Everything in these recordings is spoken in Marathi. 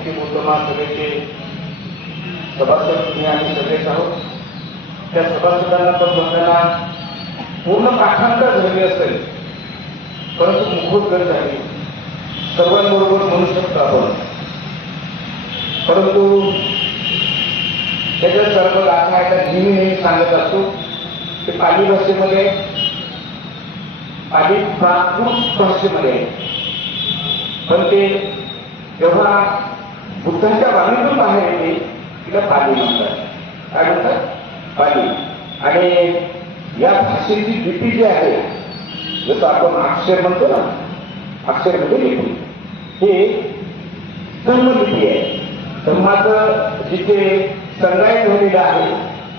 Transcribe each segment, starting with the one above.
माहिती बोलतो सभेचे सभासद तुम्ही आम्ही सगळेच आहोत. त्या सभासदांना पण बघताना पूर्ण पाठांतर झाली असेल, परंतु मुखोद्गत झाली सर्वांबरोबर म्हणू शकतो आपण. परंतु त्याच्या सर्व गाथा एका नेहमी सांगत असतो की पाली भाषेमध्ये, पाली प्राकृत भाषेमध्ये, पण ते जेव्हा बुद्धाच्या वाणीतून बाहेर येते तिला पाली म्हणतात. काय म्हणतात? पाली. आणि या भाषेची लिपी जी आहे, जसं आपण अक्षर म्हणतो ना, अक्षर म्हणजे लिपी, हे धर्मलिपी आहे. धर्माचं जिथे संग्रह झालेलं आहे,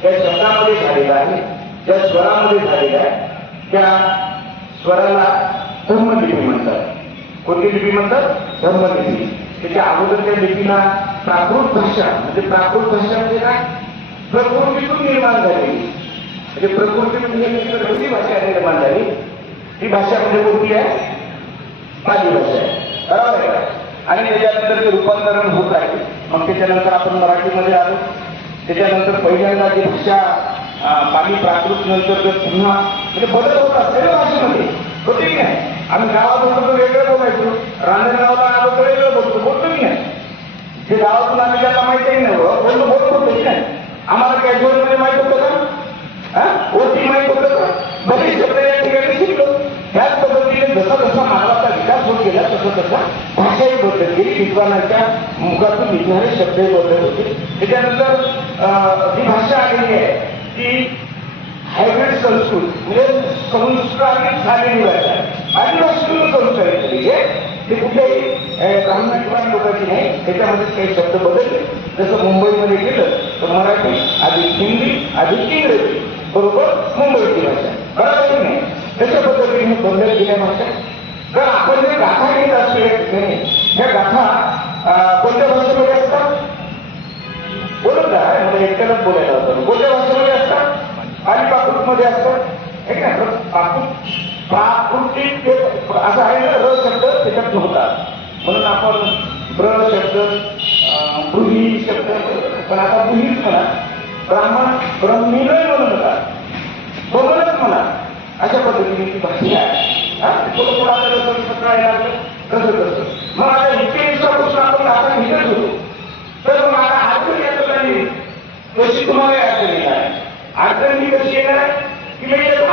त्या शब्दामध्ये झालेलं आहे, त्या स्वरामध्ये झालेलं आहे, त्या स्वराला धर्मलिपी म्हणतात. कोणती लिपी म्हणतात? धर्मलिपी. त्याच्या अगोदरच्या लिपीला प्राकृत भाषा म्हणजे, प्राकृत भाषा म्हणजे काय? प्रकृतीतून निर्माण झालेली, म्हणजे प्रकृतीतून भाषा निर्माण झाली. ती भाषा म्हणजे कोणती आहे? पाली भाषा आहे. बरोबर आहे का? आणि त्याच्यानंतर ते रूपांतरण होत आहे. मग त्याच्यानंतर आपण मराठीमध्ये आलो. त्याच्यानंतर पहिल्यांदा जी भाषा पाली प्राकृत नंतर पुन्हा म्हणजे बदल होत असलेल्या भाषेमध्ये होते की नाही. आम्ही गावात होतो तर वेगळं बोलायचो, रांजणगावला आलो तर वेगळं बोलतो की नाही. जे गावातून आम्ही त्याला माहिती नाही बोलतो की नाही. आम्हाला कॅज्युअलमध्ये माहित होतं का? ओटी माहित होतं का? बरेच शब्द या ठिकाणी शिकलो. त्याच पद्धतीने जसा जसा मानवाचा विकास होत गेला तसं तसा भाषाही बदलत गेली. विद्वानाच्या मुखातून निघणारे शब्दही बदलत होते. त्याच्यानंतर जी भाषा आलेली आहे ती हायब्रिड संस्कृत म्हणजे संस्कारित झालेली भाषा आहे. आदिवासीतून संस्कारित झालेली आहे. ते कुठेही ब्राह्मण किंवा लोकांची नाही. त्याच्यामध्ये काही शब्द बदलले. जसं मुंबईमध्ये गेलं तर मराठी अधिक हिंदी अधिक इंग्रजी बरोबर मुंबईची भाषा. बरोबर नाही? तशा पद्धतीने बदलत गेल्या भाषा. तर आपण जे गाथा घेत असतो या ठिकाणी, ह्या गाथा कोणत्या भाषेमध्ये असतात? बोलत आहे मला एकट्यालाच बोलायला होतं. कोणत्या भाषेमध्ये असतात? पाली प्राकृतमध्ये असतात. एक नाही प्राकृतिक असं आहे ना, र शब्द त्याच्यात नव्हतात म्हणून आपण ब्र शब्द ब्रुही शब्द, पण आता बुहीच म्हणा. ब्राह्मण ब्रह्मीलय म्हणू नका, ब्रह्मणच म्हणा. अशा पद्धतीने ती भाषा आहे. थोडं आपल्याला कळायला लागलं कसं कसं. मग आता इतके दिवसापासून आपण आता निघत होतो, तर मग आता अडचण येत नाही कशी तुम्हाला अडचण येणार आहे? अडचण ही कशी येणार आहे की म्हणजे